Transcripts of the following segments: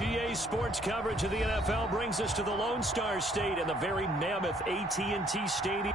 EA Sports coverage of the NFL brings us to the Lone Star State and the very mammoth AT&T Stadium.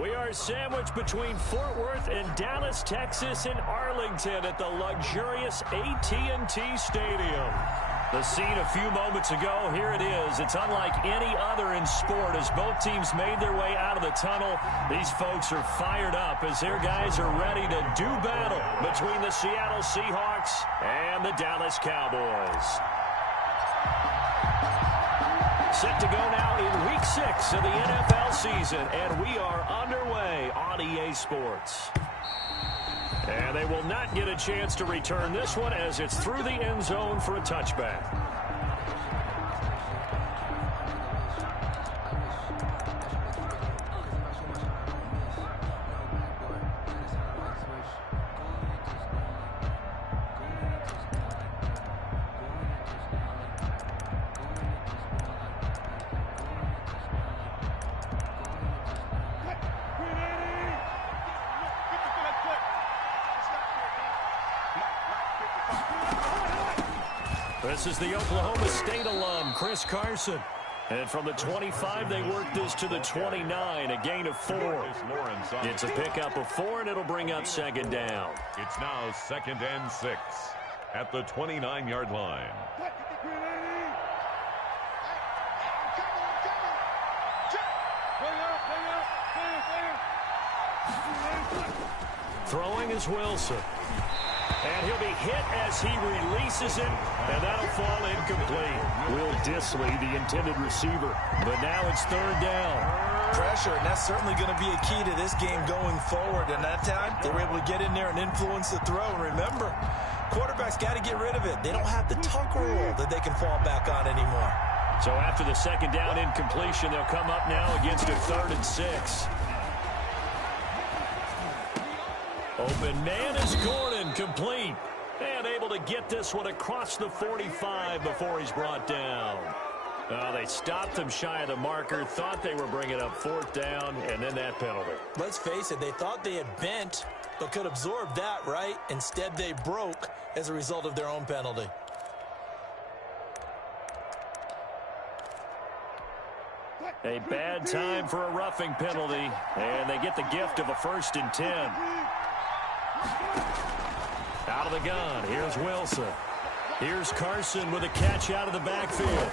We are sandwiched between Fort Worth and Dallas, Texas, and Arlington at the luxurious AT&T Stadium. The scene a few moments ago, here it is. It's unlike any other in sport as both teams made their way out of the tunnel. These folks are fired up as their guys are ready to do battle between the Seattle Seahawks and the Dallas Cowboys. Set to go now in Week 6 of the NFL season, and we are underway on EA Sports. And they will not get a chance to return this one as it's through the end zone for a touchback. This is the Oklahoma State alum, Chris Carson. And from the 25, they work this to the 29, a gain of 4. It's a pickup of 4, and it'll bring up second down. It's now 2nd and 6 at the 29-yard line. Throwing is Wilson. And he'll be hit as he releases it, and that'll fall incomplete. Will Disley, the intended receiver, but now it's 3rd down. Pressure, and that's certainly going to be a key to this game going forward. And that time, they were able to get in there and influence the throw. And remember, quarterbacks got to get rid of it. They don't have the tuck rule that they can fall back on anymore. So after the 2nd down incompletion, they'll come up now against a 3rd and 6. Open man is Gordon, complete. And able to get this one across the 45 before he's brought down. They stopped him shy of the marker, thought they were bringing up 4th down, and then that penalty. Let's face it, they thought they had bent, but could absorb that, right? Instead, they broke as a result of their own penalty. A bad time for a roughing penalty, and they get the gift of a 1st and 10. Out of the gun, here's Wilson. Here's Carson with a catch out of the backfield.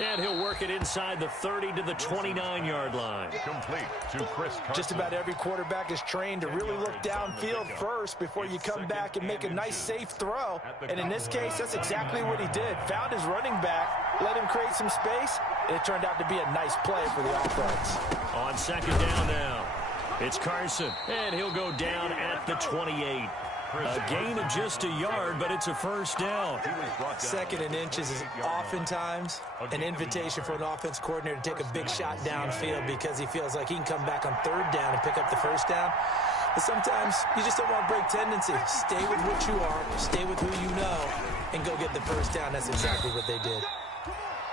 And he'll work it inside the 30 to the 29-yard line. Complete to Chris Carson. Just about every quarterback is trained to really look downfield first before you come back and make a nice, safe throw. And in this case, that's exactly what he did. Found his running back, let him create some space, and it turned out to be a nice play for the offense. On 2nd down now, it's Carson, and he'll go down at the 28. A gain of just a yard, but it's a 1st down. 2nd and inches is oftentimes an invitation for an offense coordinator to take a big shot downfield because he feels like he can come back on 3rd down and pick up the 1st down. But sometimes you just don't want to break tendency. Stay with what you are, stay with who you know, and go get the 1st down. That's exactly what they did.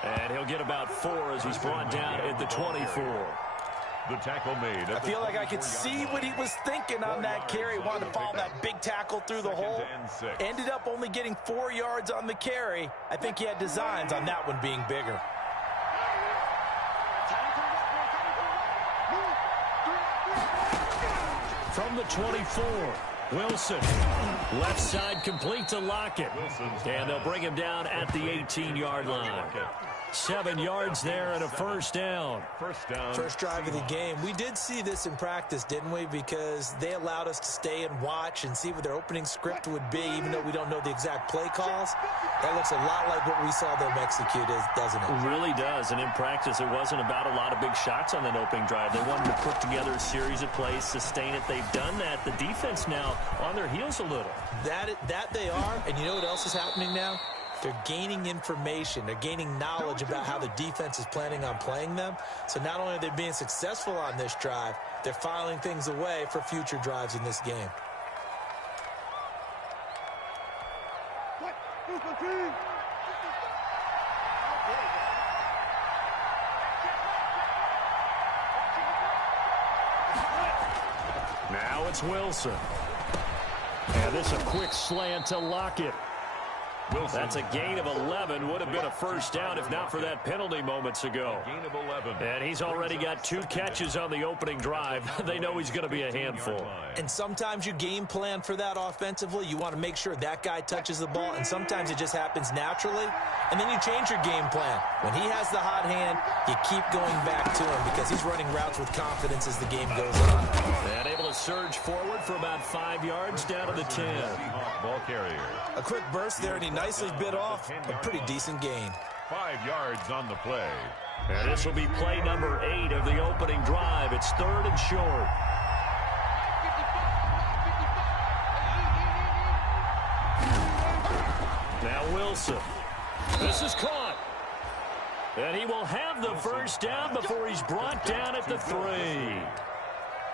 And he'll get about 4 as he's brought down at the 24. The tackle made. I feel like I could see what he was thinking on that carry. He wanted to follow that big tackle through the hole. Ended up only getting 4 yards on the carry. I think he had designs on that one being bigger. From the 24, Wilson. Left side complete to Lockett. And they'll bring him down at the 18-yard line. 7 yards there and a first down. First drive of the game. We did see this in practice, didn't we? Because they allowed us to stay and watch and see what their opening script would be, even though we don't know the exact play calls. That looks a lot like what we saw them execute, doesn't it? It really does. And in practice, it wasn't about a lot of big shots on that opening drive. They wanted to put together a series of plays, sustain it. They've done that. The defense now on their heels a little. That they are. And you know what else is happening now? They're gaining information. They're gaining knowledge about how the defense is planning on playing them. So not only are they being successful on this drive, they're filing things away for future drives in this game. Now it's Wilson. And this is a quick slant to Lockett. That's a gain of 11. Would have been a first down if not for that penalty moments ago. Gain of 11. And he's already got 2 catches on the opening drive. They know he's going to be a handful. And sometimes you game plan for that offensively. You want to make sure that guy touches the ball, and sometimes it just happens naturally. And then you change your game plan. When he has the hot hand, you keep going back to him because he's running routes with confidence as the game goes on. And able to surge forward for about 5 yards down to the 10. Ball carrier. A quick burst there, and he nicely bit off a pretty decent gain. 5 yards on the play. And this will be play number 8 of the opening drive. It's 3rd and short. Now Wilson. This is caught. And he will have the first down before he's brought down at the 3.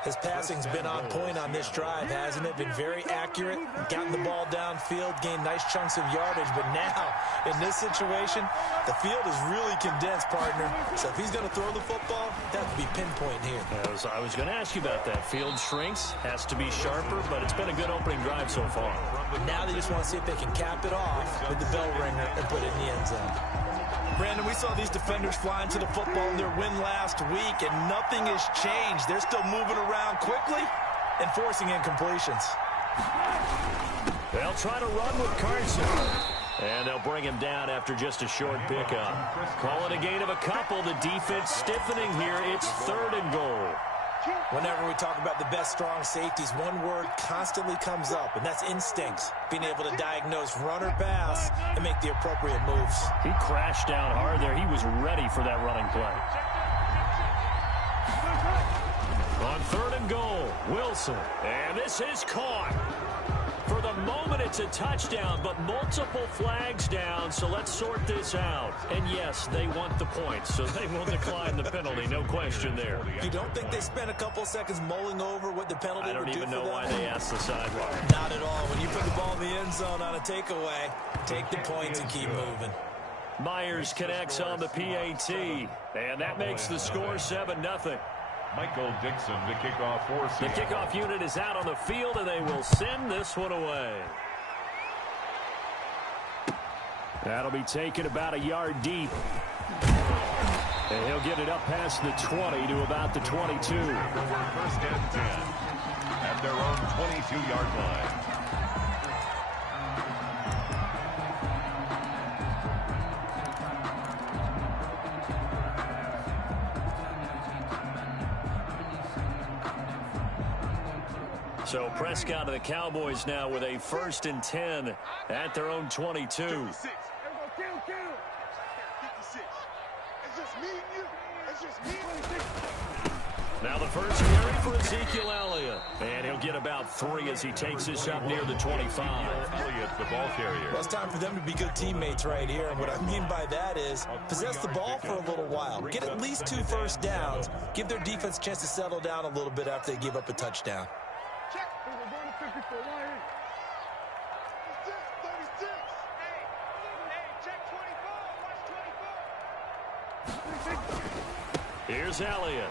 His passing's been on point on this drive, hasn't it? Been very accurate, gotten the ball downfield, gained nice chunks of yardage. But now, in this situation, the field is really condensed, partner. So if he's going to throw the football, that would be pinpoint here. I was going to ask you about that. Field shrinks, has to be sharper, but it's been a good opening drive so far. Now they just want to see if they can cap it off with the bell ringer and put it in the end zone. Brandon, we saw these defenders flying to the football in their win last week, and nothing has changed. They're still moving around quickly and forcing incompletions. They'll try to run with Carson. And they'll bring him down after just a short pickup. Call it a gain of a couple. The defense stiffening here. It's 3rd and goal. Whenever we talk about the best strong safeties, one word constantly comes up, and that's instincts. Being able to diagnose run or pass and make the appropriate moves. He crashed down hard there. He was ready for that running play. On 3rd and goal, Wilson. And this is caught. For the moment, it's a touchdown, but multiple flags down, so let's sort this out. And yes, they want the points, so they will decline the penalty, no question there. You don't think they spent a couple seconds mulling over what the penalty would do for them? I don't even know why they asked the sideline. Not at all. When you put the ball in the end zone on a takeaway, take the points and keep moving. Myers connects on the PAT, and that makes the score 7-0. Michael Dixon to kick off for Seahawks. The kickoff unit is out on the field, and they will send this one away. That'll be taken about a yard deep. And he'll get it up past the 20 to about the 22. 1st and 10 at their own 22-yard line. So Prescott and the Cowboys now with a 1st and 10 at their own 22. Now the first carry for Ezekiel Elliott. And he'll get about 3 as he takes this up near the 25. Elliott, the ball carrier. Well, it's time for them to be good teammates right here. And what I mean by that is possess the ball for a little while. Get at least 2 first downs. Give their defense a chance to settle down a little bit after they give up a touchdown. Here's Elliott.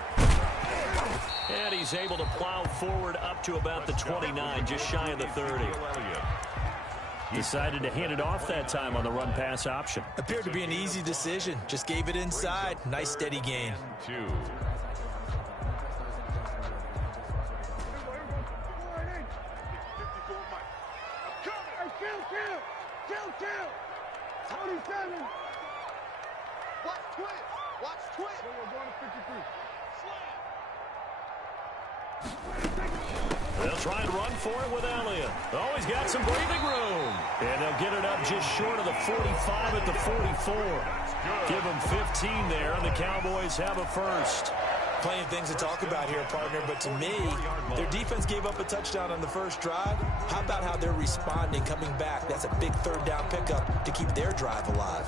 And he's able to plow forward up to about the 29, just shy of the 30. Decided to hand it off that time on the run-pass option. Appeared to be an easy decision. Just gave it inside. Nice, steady gain. 2. They'll try and run for it with Elliott. Oh, he's got some breathing room. And they'll get it up just short of the 45 at the 44. Give them 15 there, and the Cowboys have a first. Plenty of things to talk about here, partner, but to me, their defense gave up a touchdown on the first drive. How about how they're responding, coming back? That's a big third down pickup to keep their drive alive.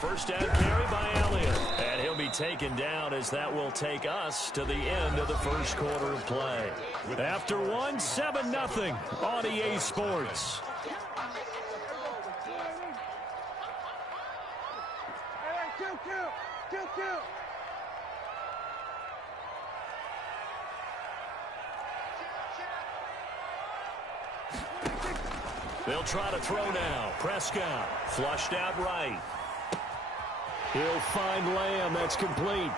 First down carry by Elliott. And he'll be taken down as that will take us to the end of the first quarter of play. After one, 7-0 on EA Sports. They'll try to throw now. Prescott flushed out right. He'll find Lamb. That's complete.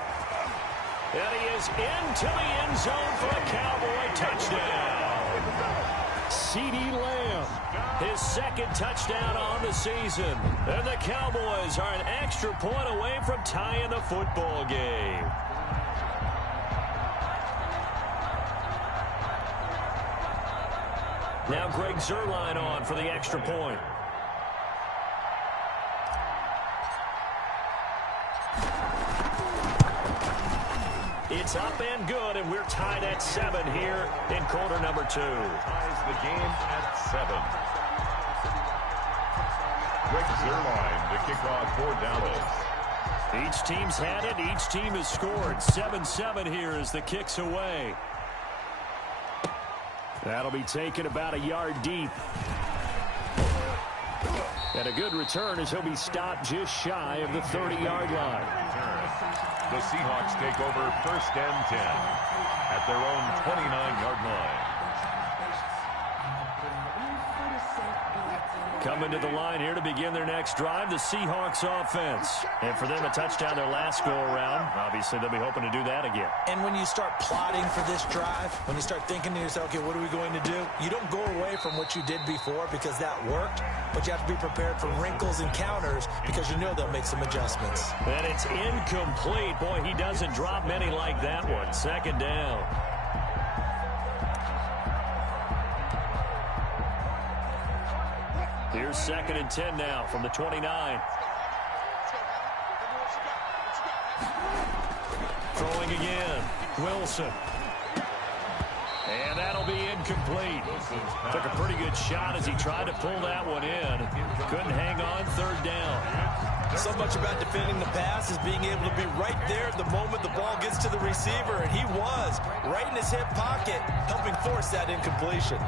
And he is into the end zone for a Cowboy touchdown. CeeDee Lamb, his second touchdown on the season. And the Cowboys are an extra point away from tying the football game. Now Greg Zuerlein on for the extra point. It's up and good, and we're tied at 7 here in quarter number 2. Ties the game at 7. Greg Zuerlein to kick off for Dallas. Each team's had it. Each team has scored. 7-7 here as the kick's away. That'll be taken about a yard deep. And a good return as he'll be stopped just shy of the 30-yard line. The Seahawks take over first and 10 at their own 29-yard line. Coming to the line here to begin their next drive, the Seahawks offense. And for them, a touchdown their last go-around. Obviously, they'll be hoping to do that again. And when you start plotting for this drive, when you start thinking to yourself, okay, what are we going to do? You don't go away from what you did before because that worked, but you have to be prepared for wrinkles and counters because you know they'll make some adjustments. And it's incomplete. Boy, he doesn't drop many like that one. Second down. Here's 2nd and 10 now from the 29. Throwing again. Wilson. And that'll be incomplete. Took a pretty good shot as he tried to pull that one in. Couldn't hang on. Third down. So much about defending the pass is being able to be right there at the moment the ball gets to the receiver, and he was right in his hip pocket, helping force that incompletion.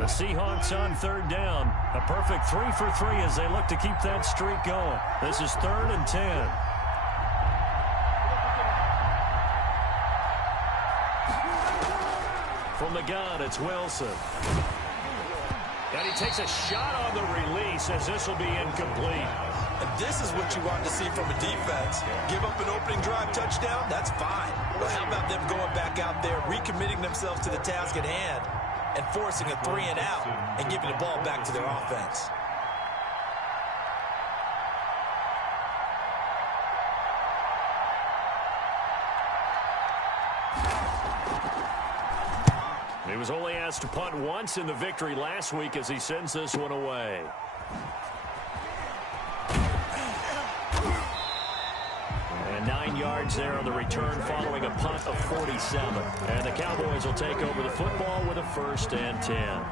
The Seahawks on third down. A perfect 3 for 3 as they look to keep that streak going. This is 3rd and 10. From the gun, it's Wilson. And he takes a shot on the release as this will be incomplete. And this is what you want to see from a defense. Give up an opening drive touchdown, that's fine. But how about them going back out there, recommitting themselves to the task at hand, and forcing a 3 and out and giving the ball back to their offense? He was only asked to punt once in the victory last week as he sends this one away. And 9 yards there on the return following a punt of 47. And the Cowboys will take over the football with a 1st and 10.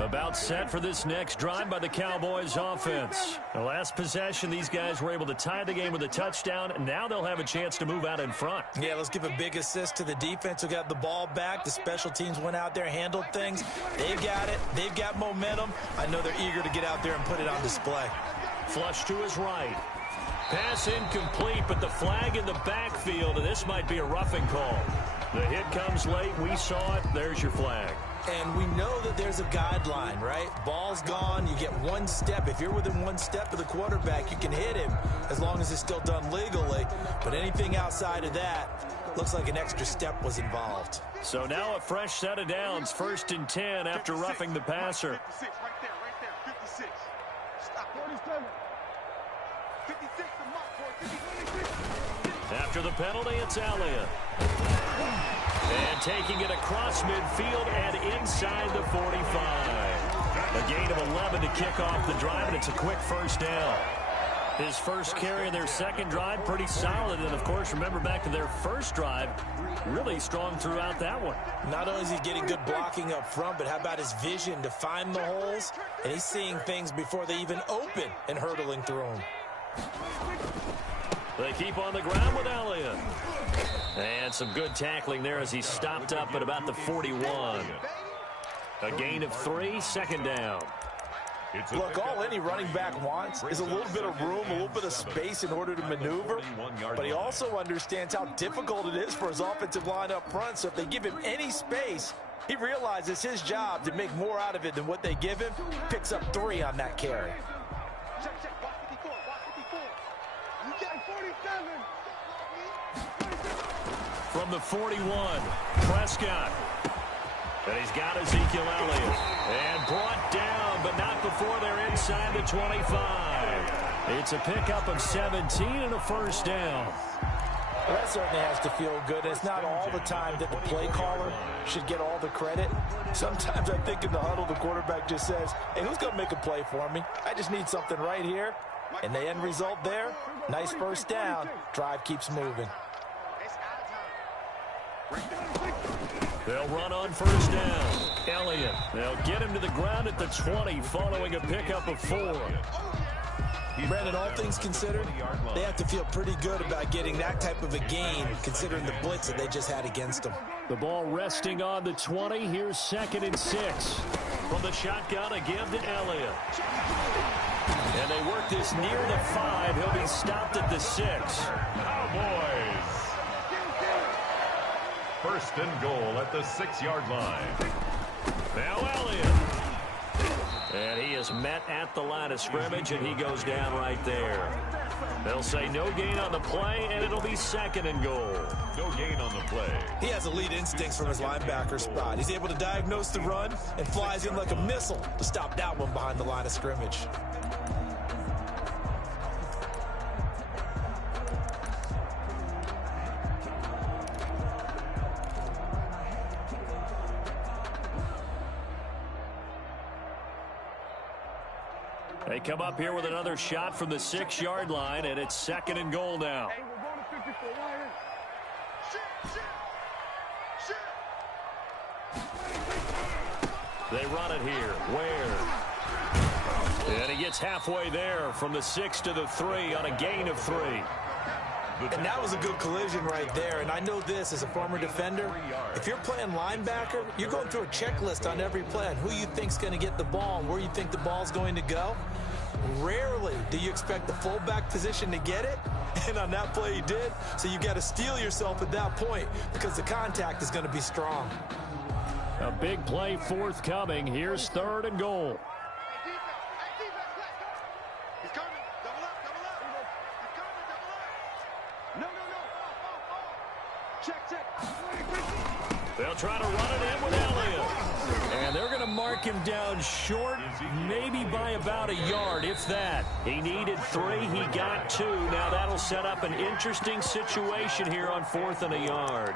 About set for this next drive by the Cowboys offense. The last possession, these guys were able to tie the game with a touchdown. Now they'll have a chance to move out in front. Yeah, let's give a big assist to the defense who got the ball back. The special teams went out there, handled things. They've got it. They've got momentum. I know they're eager to get out there and put it on display. Flush to his right. Pass incomplete, but the flag in the backfield, and this might be a roughing call. The hit comes late. We saw it. There's your flag. And we know that there's a guideline, right? Ball's gone. You get one step. If you're within one step of the quarterback, you can hit him as long as it's still done legally. But anything outside of that, looks like an extra step was involved. So now a fresh set of downs. 1st and 10 after roughing the passer. 56, right there, 56. Stop. 47. 56, the mark, 56. After the penalty, it's Elliott. And taking it across midfield and inside the 45. A gain of 11 to kick off the drive, and it's a quick first down. His first carry of their second drive, pretty solid. And, of course, remember back to their first drive, really strong throughout that one. Not only is he getting good blocking up front, but how about his vision to find the holes? And he's seeing things before they even open and hurdling through them. They keep on the ground with Elliott. And some good tackling there as he stopped up at about the 41. A gain of 3, 2nd down. Look, all any running back wants is a little bit of room, a little bit of space in order to maneuver. But he also understands how difficult it is for his offensive line up front. So if they give him any space, he realizes his job to make more out of it than what they give him. Picks up 3 on that carry. Check, watch 54, watch 54. You got 47. From the 41, Prescott. And he's got Ezekiel Elliott. And brought down, but not before they're inside the 25. It's a pickup of 17 and a first down. Well, that certainly has to feel good. It's not all the time that the play caller should get all the credit. Sometimes I think in the huddle, the quarterback just says, hey, who's going to make a play for me? I just need something right here. And the end result there, nice first down. Drive keeps moving. They'll run on first down. Elliott. They'll get him to the ground at the 20 following a pickup of 4. Brandon, all things considered, they have to feel pretty good about getting that type of a gain considering the blitz that they just had against them. The ball resting on the 20. Here's 2nd and 6. From the shotgun, a give to Elliott. And they work this near the 5. He'll be stopped at the 6. Cowboys. 1st and goal at the 6-yard line. Now Elliott. And he is met at the line of scrimmage, and he goes down right there. They'll say no gain on the play, and it'll be 2nd and goal. No gain on the play. He has elite instincts from his linebacker spot. He's able to diagnose the run and flies in like a missile to stop that one behind the line of scrimmage. They come up here with another shot from the 6-yard line, and it's 2nd and goal now. Hey, we're going to 54. Right in. They run it here. Ware. And he gets halfway there from the 6 to the 3 on a gain of 3. And that was a good collision right there. And I know this as a former defender. If you're playing linebacker, you're going through a checklist on every play on who you think's going to get the ball and where you think the ball's going to go. Rarely do you expect the fullback position to get it. And on that play he did. So you got to steel yourself at that point because the contact is going to be strong. A big play forthcoming. Here's 3rd and goal. They'll try to run it in with Elliott. And they're going to mark him down short, maybe by about a yard, if that. He needed 3. He got 2. Now that'll set up an interesting situation here on 4th and a yard.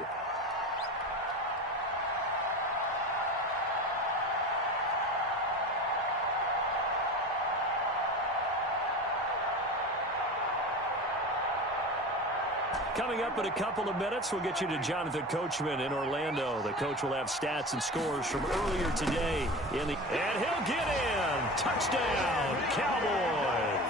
Coming up in a couple of minutes, we'll get you to Jonathan Coachman in Orlando. The coach will have stats and scores from earlier today. And he'll get in. Touchdown, Cowboys.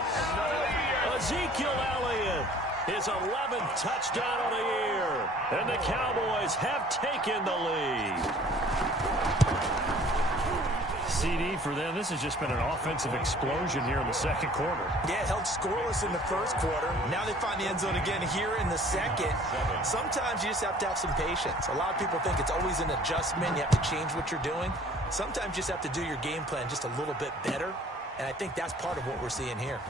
Ezekiel Elliott, his 11th touchdown of the year. And the Cowboys have taken the lead. CD for them. This has just been an offensive explosion here in the second quarter. Yeah, held scoreless in the first quarter. Now they find the end zone again here in the second. Sometimes you just have to have some patience. A lot of people think it's always an adjustment. You have to change what you're doing. Sometimes you just have to do your game plan just a little bit better. And I think that's part of what we're seeing here.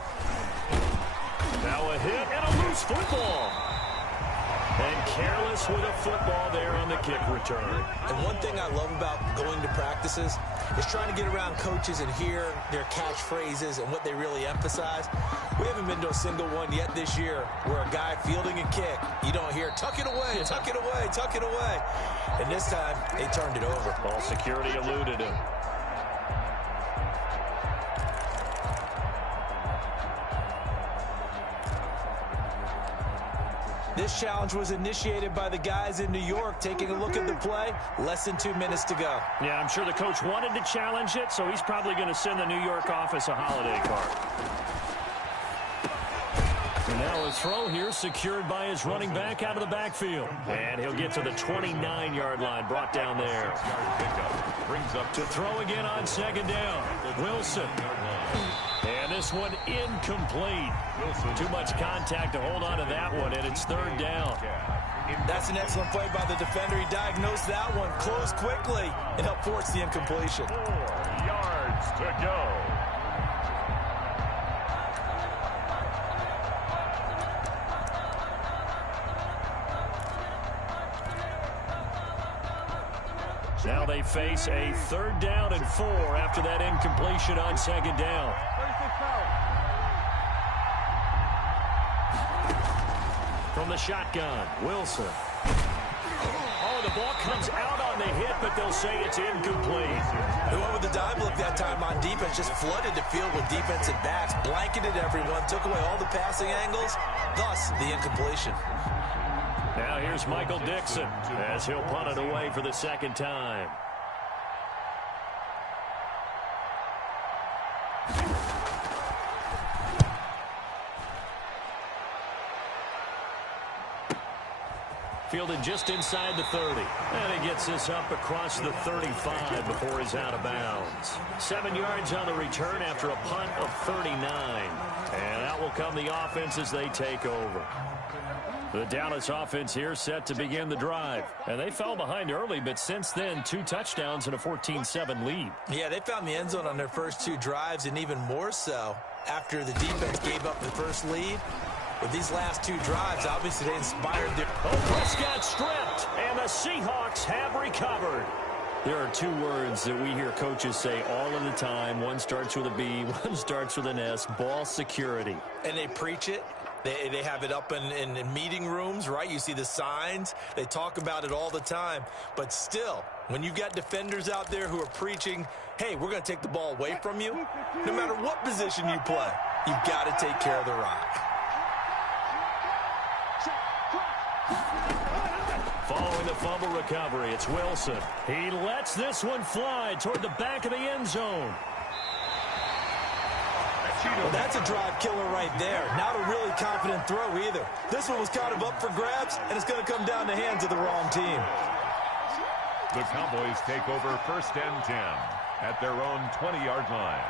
Now a hit and a loose football. And careless with a football there on the kick return. And one thing I love about going to practices is trying to get around coaches and hear their catchphrases and what they really emphasize. We haven't been to a single one yet this year where a guy fielding a kick, you don't hear, tuck it away, tuck it away, tuck it away. And this time, they turned it over. Ball security eluded him. This challenge was initiated by the guys in New York. Taking a look at the play, less than 2 minutes to go. Yeah, I'm sure the coach wanted to challenge it, so he's probably going to send the New York office a holiday card. And now a throw here secured by his running back out of the backfield. And he'll get to the 29-yard line, brought down there. To throw again on second down. Wilson. And this one incomplete. Too much contact to hold on to that one, and it's third down. That's an excellent play by the defender. He diagnosed that one, closed quickly, and helped force the incompletion. 4 yards to go. Now they face a 3rd down and 4 after that incompletion on second down. From the shotgun, Wilson. Oh, the ball comes out on the hit, but they'll say it's incomplete. They went with the dime look that time on defense, just flooded the field with defensive backs, blanketed everyone, took away all the passing angles, thus the incompletion. Now here's Michael Dixon as he'll punt it away for the second time. Fielded just inside the 30. And he gets this up across the 35 before he's out of bounds. 7 yards on the return after a punt of 39. And out will come the offense as they take over. The Dallas offense here set to begin the drive. And they fell behind early, but since then, 2 touchdowns and a 14-7 lead. Yeah, they found the end zone on their first 2 drives, and even more so after the defense gave up the first lead. With these last 2 drives, obviously they inspired their... Oh, Prescott stripped, and the Seahawks have recovered. There are 2 words that we hear coaches say all of the time. One starts with a B, one starts with an S, ball security. And they preach it. They have it up in meeting rooms, right? You see the signs. They talk about it all the time. But still, when you've got defenders out there who are preaching, hey, we're going to take the ball away from you, no matter what position you play, you've got to take care of the rock. Following the fumble recovery, it's Wilson. He lets this one fly toward the back of the end zone. Well, that's a drive killer right there. Not a really confident throw either. This one was kind of up for grabs, and it's going to come down the hands of the wrong team. The Cowboys take over 1st and 10 at their own 20-yard line.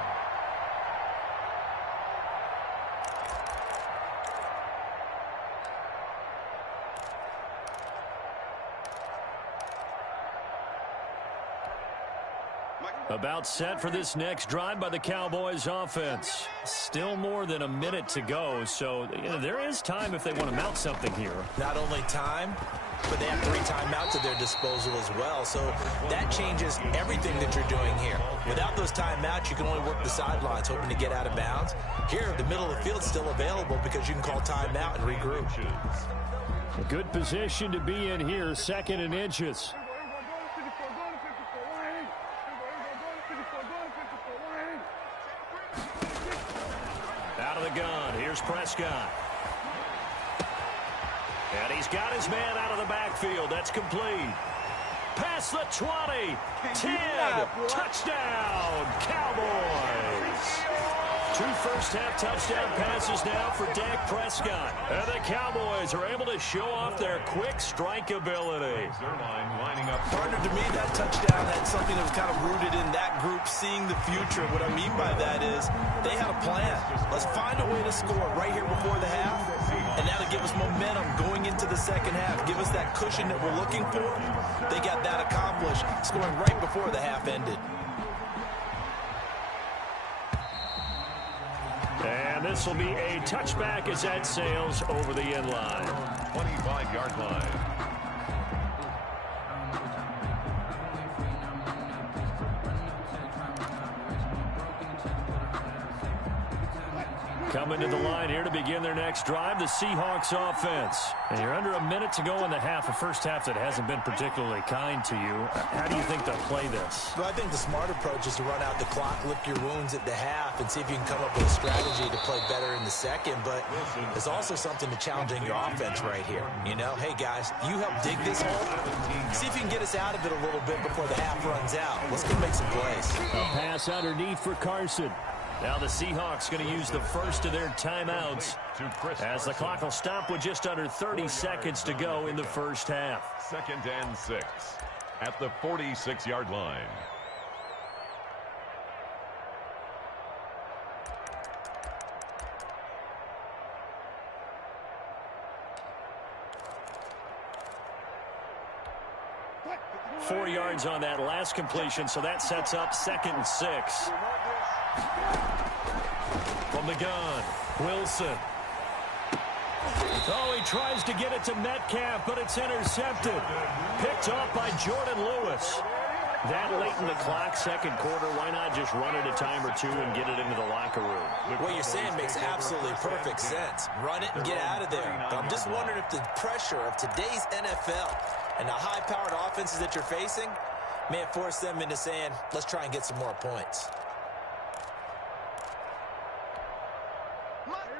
About set for this next drive by the Cowboys offense. Still more than a minute to go, so there is time if they want to mount something here. Not only time, but they have 3 timeouts at their disposal as well, so that changes everything that you're doing here. Without those timeouts, you can only work the sidelines, hoping to get out of bounds. Here, the middle of the field is still available because you can call timeout and regroup. A good position to be in here, 2nd and inches. Out of the gun, here's Prescott. And he's got his man out of the backfield. That's complete. Past the 20, 10, touchdown, Cowboys. 2 first-half touchdown passes now for Dak Prescott. And the Cowboys are able to show off their quick strike ability. Partner, to me, that touchdown had something that was kind of rooted in that group seeing the future. What I mean by that is they had a plan. Let's find a way to score right here before the half, and that'll give us momentum going into the second half. Give us that cushion that we're looking for. They got that accomplished, scoring right before the half ended. And this will be a touchback as that sails over the end line. 25-yard line. Coming to the line here to begin their next drive, the Seahawks offense. And you're under a minute to go in the half, a first half that hasn't been particularly kind to you. How do you think they'll play this? Well, I think the smart approach is to run out the clock, lick your wounds at the half, and see if you can come up with a strategy to play better in the second. But there's also something to challenging your offense right here. You know, hey, guys, you help dig this hole. See if you can get us out of it a little bit before the half runs out. Let's go make some plays. A pass underneath for Carson. Now the Seahawks going to use the first of their timeouts as the clock will stop with just under 30 seconds to go in the first half. 2nd and 6 at the 46-yard line. Four yards on that last completion, so that sets up 2nd and 6. From the gun, Wilson. Oh, he tries to get it to Metcalf, but it's intercepted. Picked off by Jordan Lewis. That late in the clock, second quarter, why not just run it a time or two and get it into the locker room? What you're saying makes absolutely perfect sense. Run it and get out of there. But I'm just wondering if the pressure of today's NFL and the high-powered offenses that you're facing may have forced them into saying, let's try and get some more points.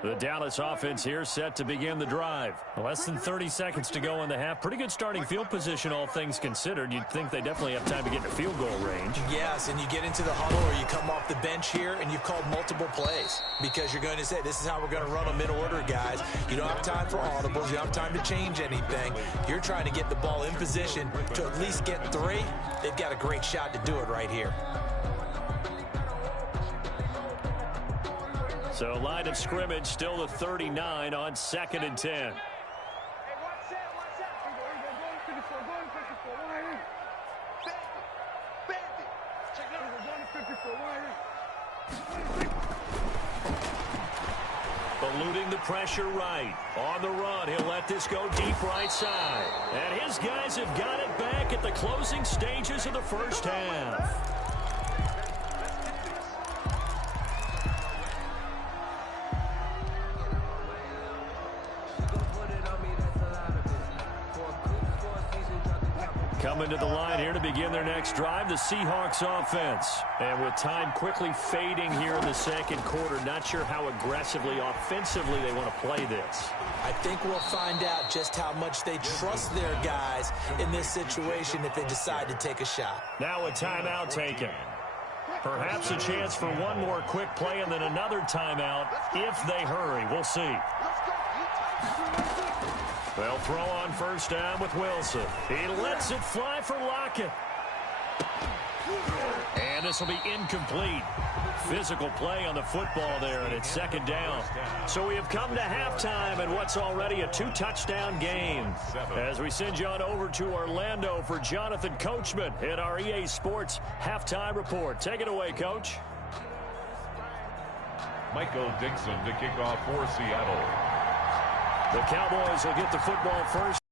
The Dallas offense here set to begin the drive. Less than 30 seconds to go in the half. Pretty good starting field position, all things considered. You'd think they definitely have time to get in a field goal range. Yes, and you get into the huddle or you come off the bench here and you've called multiple plays because you're going to say, this is how we're going to run them in order, guys. You don't have time for audibles. You don't have time to change anything. You're trying to get the ball in position to at least get 3. They've got a great shot to do it right here. So line of scrimmage still the 39 on 2nd and 10. Hey, watch that. Bandit. Check it out. Eluding the pressure right. On the run, he'll let this go deep right side. And his guys have got it back at the closing stages of the first half. Coming to the line here to begin their next drive, the Seahawks offense. And with time quickly fading here in the second quarter, not sure how aggressively, offensively they want to play this. I think we'll find out just how much they trust their guys in this situation if they decide to take a shot. Now a timeout taken. Perhaps a chance for one more quick play and then another timeout if they hurry. We'll see. They'll throw on first down with Wilson. He lets it fly for Lockett. And this will be incomplete. Physical play on the football there, and it's 2nd down. So we have come to halftime in what's already a 2-touchdown game. As we send you on over to Orlando for Jonathan Coachman in our EA Sports Halftime Report. Take it away, Coach. Michael Dixon to kick off for Seattle. The Cowboys will get the football first.